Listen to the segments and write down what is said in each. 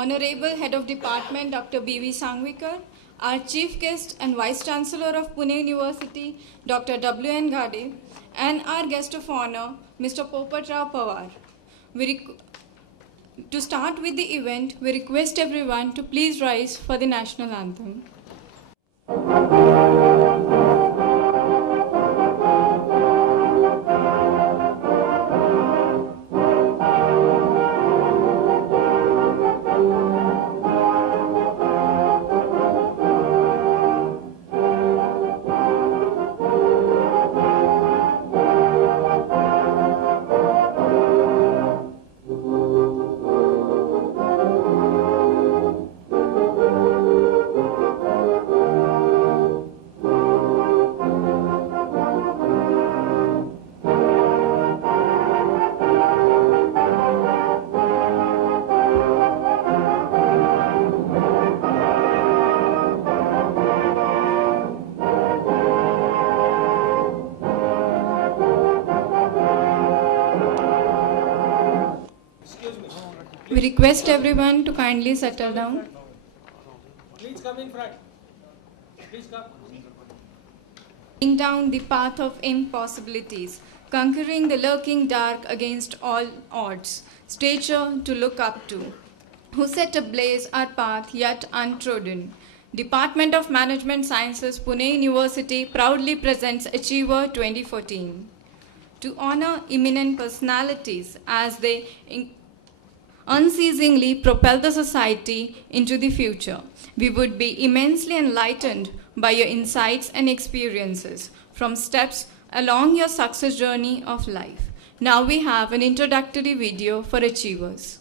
Honorable Head of Department Dr. B.V. Sangvikar, our Chief Guest and Vice Chancellor of Pune University Dr. W.N. Gade, and our Guest of Honor Mr. Popat Rao Pawar. To start with the event, we request everyone to please rise for the National Anthem. We request everyone to kindly settle down. Please come in front. Please come. Going down the path of impossibilities, conquering the lurking dark against all odds, stature to look up to, who set ablaze our path yet untrodden. Department of Management Sciences, Pune University proudly presents Achiever 2014. To honor eminent personalities as they unceasingly propel the society into the future. We would be immensely enlightened by your insights and experiences from steps along your success journey of life. Now we have an introductory video for achievers.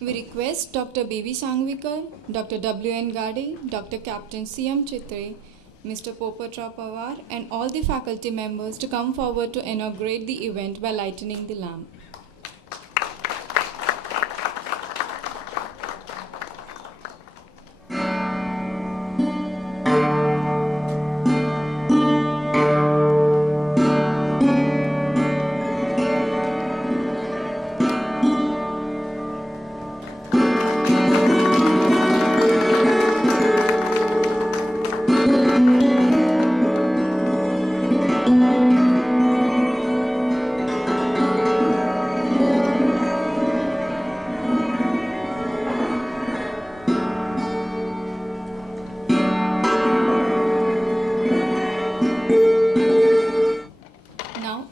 We request Dr. B.V. Sangvikar, Dr. W.N. Gade, Dr. Captain C.M. Chitre, Mr. Popat Rao Pawar, and all the faculty members to come forward to inaugurate the event by lighting the lamp.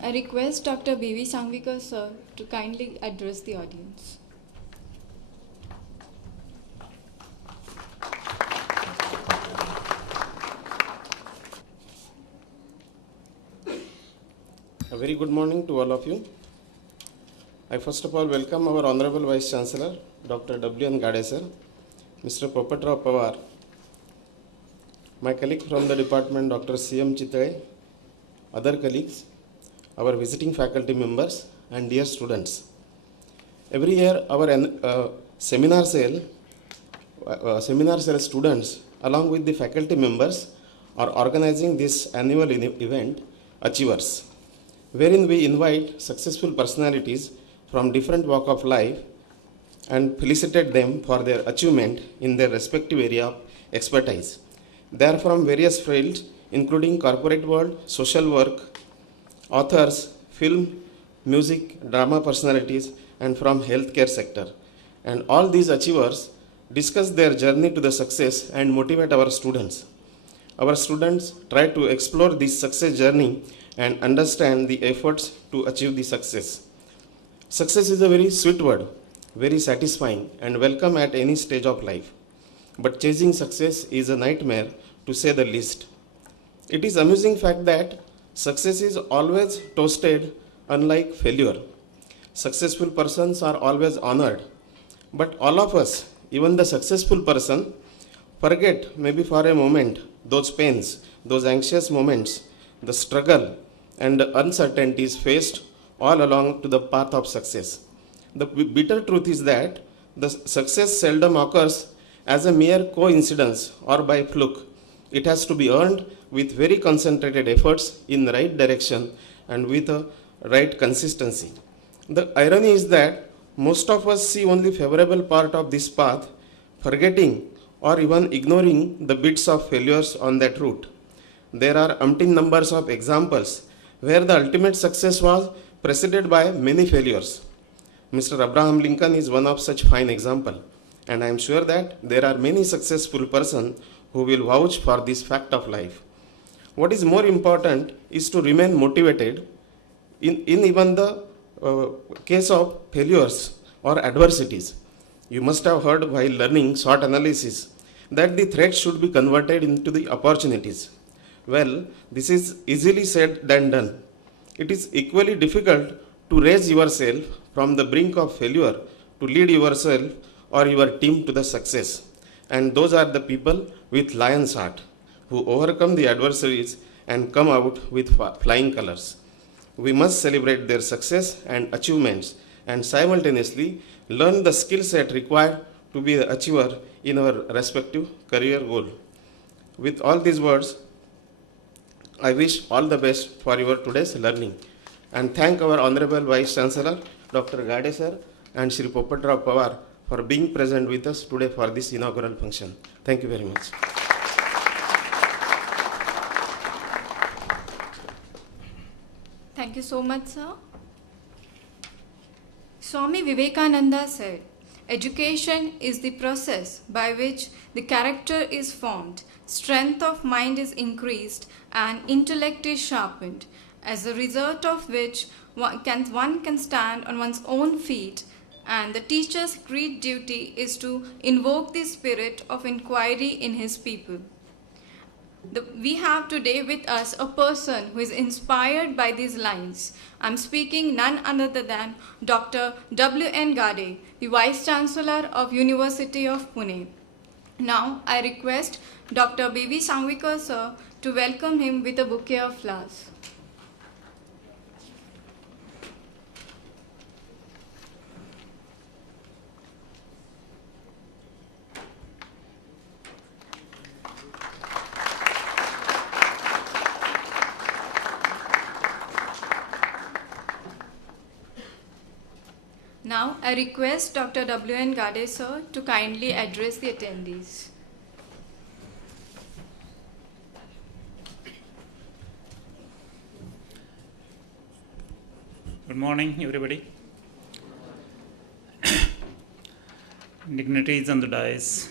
I request Dr. B.V. Sangvikar sir to kindly address the audience. A very good morning to all of you. I first of all welcome our Honorable Vice Chancellor, Dr. W.N. Gade sir, Mr. Popatrao Pawar, my colleague from the department, Dr. C.M. Chitale, other colleagues, our visiting faculty members, and dear students. Every year, our seminar cell students, along with the faculty members, are organizing this annual event, Achievers, wherein we invite successful personalities from different walks of life and felicitate them for their achievement in their respective area of expertise. They are from various fields, including corporate world, social work, authors, film, music, drama personalities, and from healthcare sector. And all these achievers discuss their journey to the success and motivate our students. Our students try to explore this success journey and understand the efforts to achieve the success. Success is a very sweet word, very satisfying and welcome at any stage of life. But chasing success is a nightmare, to say the least. It is amusing fact that success is always toasted, unlike failure. Successful persons are always honored. But all of us, even the successful person, forget maybe for a moment those pains, those anxious moments, the struggle and the uncertainties faced all along to the path of success. The bitter truth is that the success seldom occurs as a mere coincidence or by fluke. It has to be earned with very concentrated efforts in the right direction and with a right consistency. The irony is that most of us see only favorable part of this path, forgetting or even ignoring the bits of failures on that route. There are umpteen numbers of examples where the ultimate success was preceded by many failures. Mr. Abraham Lincoln is one of such fine example, and I am sure that there are many successful persons who will vouch for this fact of life. What is more important is to remain motivated in even the case of failures or adversities. You must have heard while learning SWOT analysis that the threats should be converted into the opportunities. Well, this is easily said than done. It is equally difficult to raise yourself from the brink of failure to lead yourself or your team to the success. And those are the people with lion's heart who overcome the adversaries and come out with flying colors. We must celebrate their success and achievements and simultaneously learn the skill set required to be the achiever in our respective career goal. With all these words, I wish all the best for your today's learning and thank our Honorable Vice Chancellor, Dr. Gade sir and Shri Popatrao Pawar for being present with us today for this inaugural function. Thank you very much. Thank you so much, sir. Swami Vivekananda said, education is the process by which the character is formed, strength of mind is increased, and intellect is sharpened, as a result of which one can stand on one's own feet, and the teacher's great duty is to invoke the spirit of inquiry in his people. We have today with us a person who is inspired by these lines. I'm speaking none other than Dr. W.N. Gade, the Vice Chancellor of University of Pune. Now, I request Dr. B.V. Sangvikar sir to welcome him with a bouquet of flowers. Now, I request Dr. W.N. Gade sir to kindly address the attendees. Good morning, everybody. Dignitaries on the dais,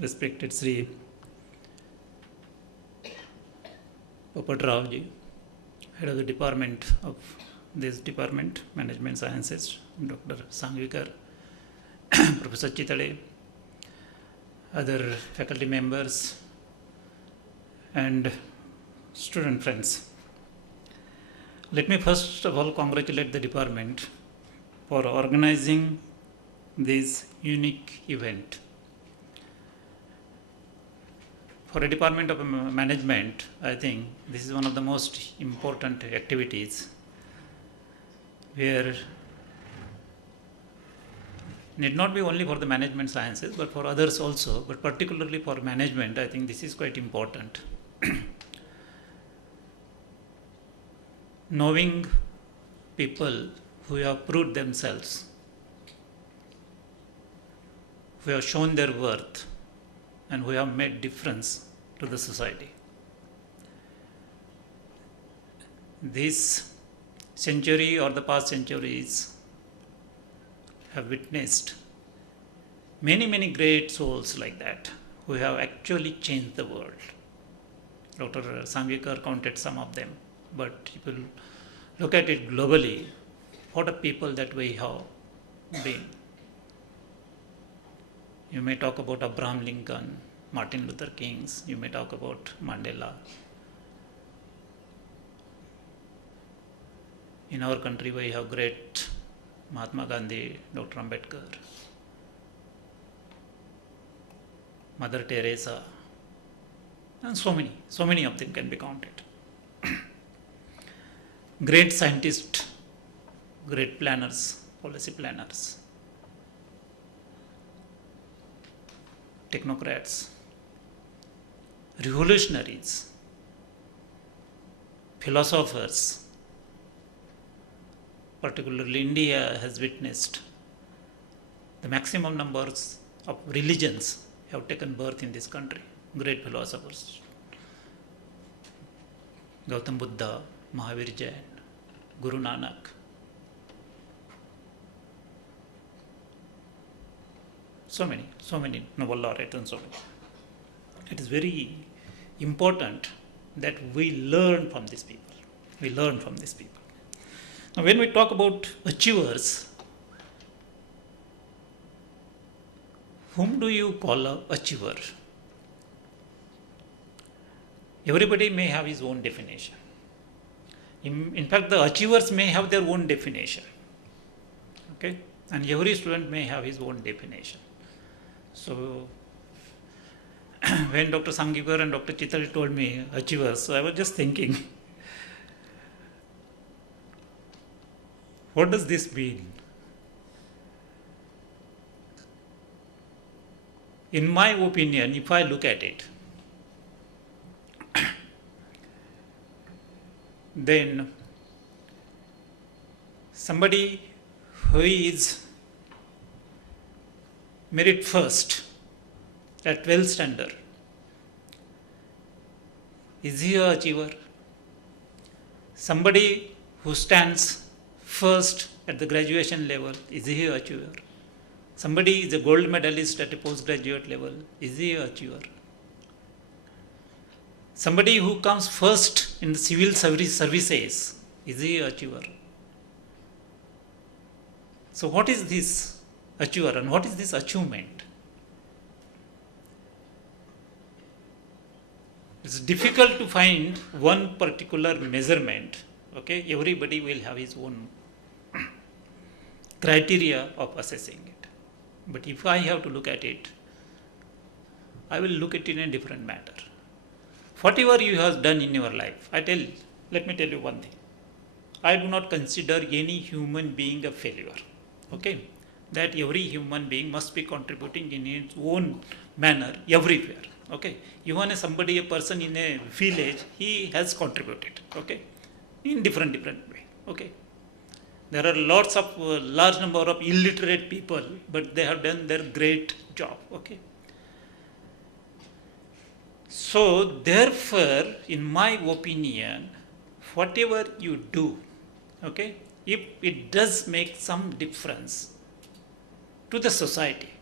respected Sri Popatrao ji, head of the department of this department, Management Sciences, Dr. Sangvikar, Professor Chitale, other faculty members, and student friends. Let me first of all congratulate the department for organizing this unique event. For a department of management, I think this is one of the most important activities where need not be only for the management sciences but for others also, but particularly for management, I think this is quite important. Knowing people who have proved themselves, who have shown their worth, and who have made difference to the society. This century or the past centuries have witnessed many great souls like that who have actually changed the world. Dr. Sangvikar counted some of them, but if you look at it globally, what are people that we have been? You may talk about Abraham Lincoln, Martin Luther King, you may talk about Mandela. In our country, we have great Mahatma Gandhi, Dr. Ambedkar, Mother Teresa, and so many of them can be counted. Great scientists, great planners, policy planners, technocrats, revolutionaries, philosophers. Particularly India has witnessed the maximum numbers of religions have taken birth in this country. Great philosophers. Gautam Buddha, Mahavir Jain, Guru Nanak. So many Nobel laureates and so many. It is very important that we learn from these people. Now, when we talk about achievers, whom do you call an achiever? Everybody may have his own definition. In fact, the achievers may have their own definition. Okay? And every student may have his own definition. So, when Dr. Sangvikar and Dr. Chitali told me achievers, so I was just thinking, what does this mean? In my opinion, if I look at it, then somebody who is merit first at 12th standard, is he an achiever? Somebody who stands first at the graduation level, is he an achiever? Somebody is a gold medalist at a postgraduate level, is he an achiever? Somebody who comes first in the civil services, is he an achiever? So what is this achiever and what is this achievement? It's difficult to find one particular measurement. Okay, everybody will have his own criteria of assessing it. But if I have to look at it, I will look at it in a different manner. Whatever you have done in your life, let me tell you one thing. I do not consider any human being a failure. Okay? That every human being must be contributing in its own manner everywhere. Okay? Even a person in a village, he has contributed. Okay? In different way. Okay? There are large number of illiterate people, but they have done their great job. Okay? So, therefore, in my opinion, whatever you do, okay, if it does make some difference to the society,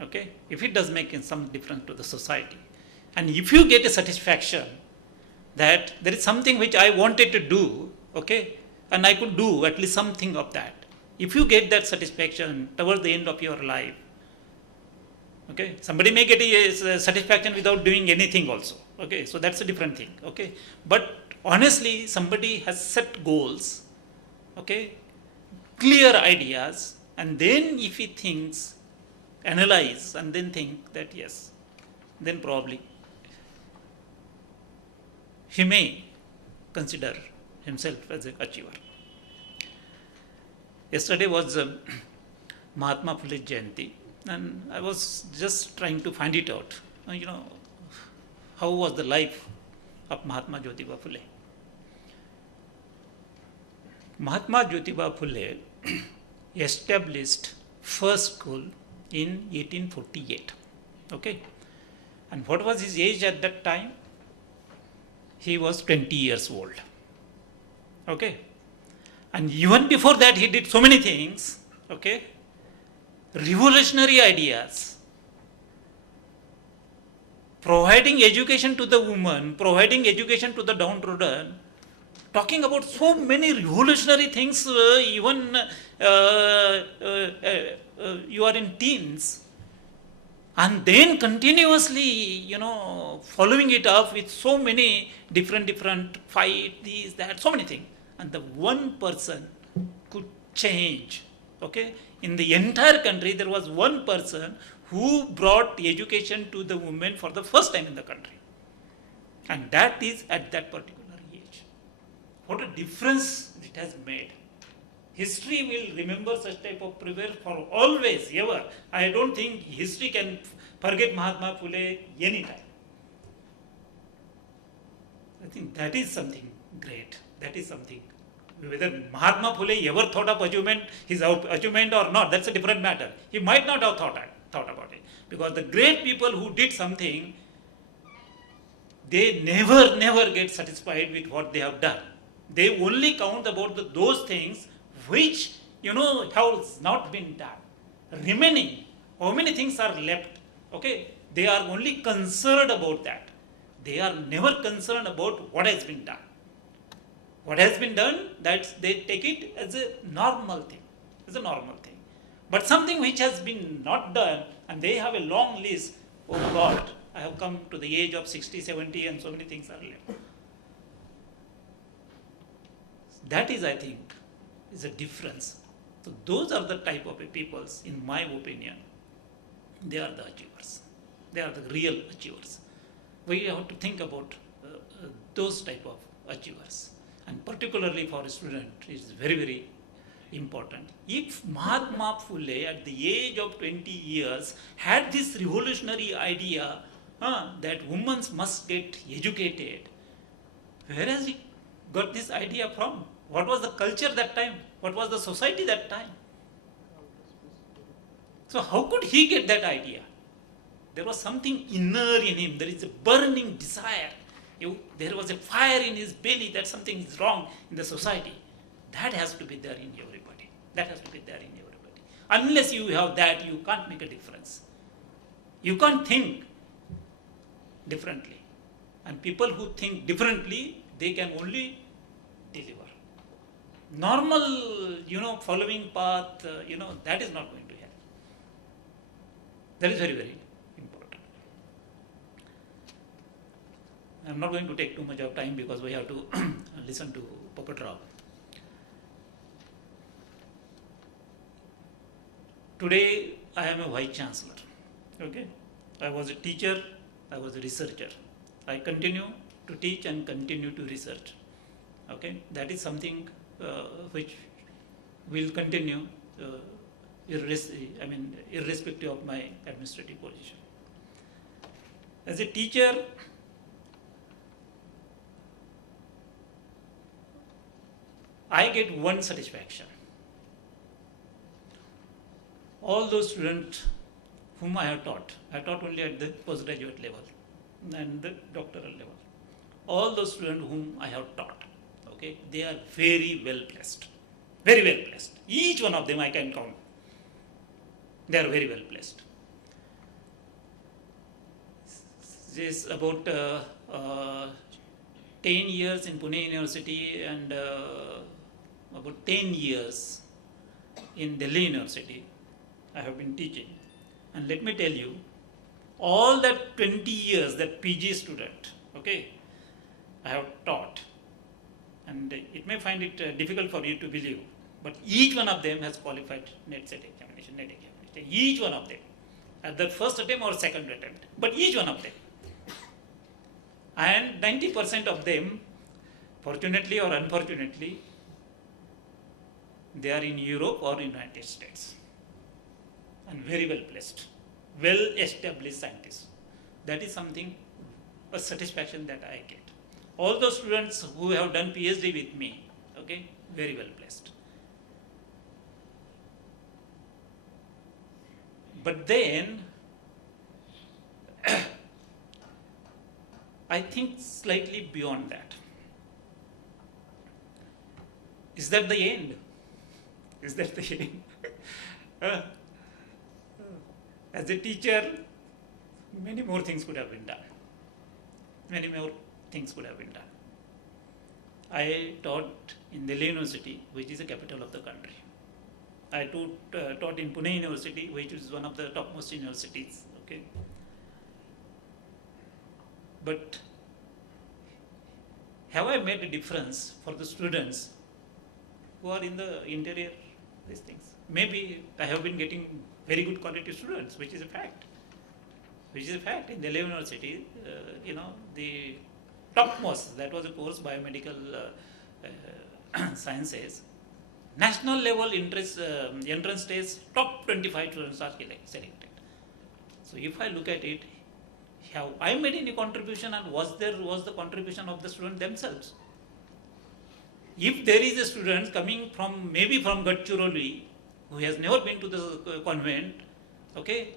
okay, if it does make some difference to the society, and if you get a satisfaction that there is something which I wanted to do, okay, and I could do at least something of that, if you get that satisfaction towards the end of your life, okay, somebody may get a satisfaction without doing anything also, okay, so that's a different thing, okay, but honestly somebody has set goals, okay, clear ideas, and then if he thinks, analyze, and then think that yes, then probably he may consider himself as an achiever. Yesterday was Mahatma Phule Jayanti, and I was just trying to find it out. How was the life of Mahatma Jyotiba Phule? Mahatma Jyotiba Phule established first school in 1848. Okay, and what was his age at that time? He was 20 years old. Okay, and even before that he did so many things. Okay, revolutionary ideas, providing education to the woman, providing education to the downtrodden, talking about so many revolutionary things, even you are in teens, and then continuously, following it up with so many different fight, these, that, so many things. And the one person could change. Okay, in the entire country, there was one person who brought education to the women for the first time in the country. And that is at that particular age. What a difference it has made. History will remember such type of prevail for always, ever. I don't think history can forget Mahatma Phule any time. I think that is something great. That is something. Whether Mahatma Phule ever thought of his achievement or not, that's a different matter. He might not have thought about it. Because the great people who did something, they never get satisfied with what they have done. They only count about those things which, has not been done. Remaining, how many things are left? Okay, they are only concerned about that. They are never concerned about what has been done. What has been done, that they take it as a normal thing. But something which has been not done, and they have a long list, oh God, I have come to the age of 60, 70, and so many things are left. That is, I think, is a difference. So those are the type of peoples, in my opinion, they are the achievers. They are the real achievers. We have to think about those type of achievers. And particularly for a student, it is very important. If Mahatma Phule at the age of 20 years had this revolutionary idea that women must get educated, where has he got this idea from? What was the culture that time? What was the society that time? So how could he get that idea? There was something inner in him. There is a burning desire. There was a fire in his belly that something is wrong in the society. That has to be there in everybody. Unless you have that, you can't make a difference. You can't think differently. And people who think differently, they can only deliver. Normal, following path, that is not going to help. That is very important. I am not going to take too much of time because we have to listen to Popat Rao. Today, I am a Vice Chancellor. Okay? I was a teacher, I was a researcher. I continue to teach and continue to research. Okay? That is something which will continue irrespective of my administrative position. As a teacher, I get one satisfaction. All those students whom I taught only at the postgraduate level and the doctoral level. All those students whom I have taught, okay, they are very well placed. Each one of them I can count. They are very well placed. This about 10 years in Pune University and about 10 years in Delhi University, I have been teaching. And let me tell you, all that 20 years, that PG student, okay, I have taught. And it may find it difficult for you to believe, But each one of them has qualified net examination. Each one of them. At the first attempt or second attempt. But each one of them. And 90% of them, fortunately or unfortunately, they are in Europe or United States. And very well placed, well established scientists. That is something, a satisfaction that I get. All those students who have done PhD with me, okay, very well placed. But then, I think slightly beyond that. Is that the end? Is that the end? As a teacher, many more things could have been done. Many more things could have been done. I taught in Delhi University, which is the capital of the country. I taught in Pune University, which is one of the topmost universities. Okay. But have I made a difference for the students who are in the interior, these things? Maybe I have been getting very good quality students, which is a fact. Which is a fact. In Delhi University, the topmost, that was a course, biomedical sciences, national level entrance test, top 25 students are selected. So if I look at it, have I made any contribution, and was the contribution of the students themselves? If there is a student coming from maybe from Gadchiroli who has never been to the convent, okay,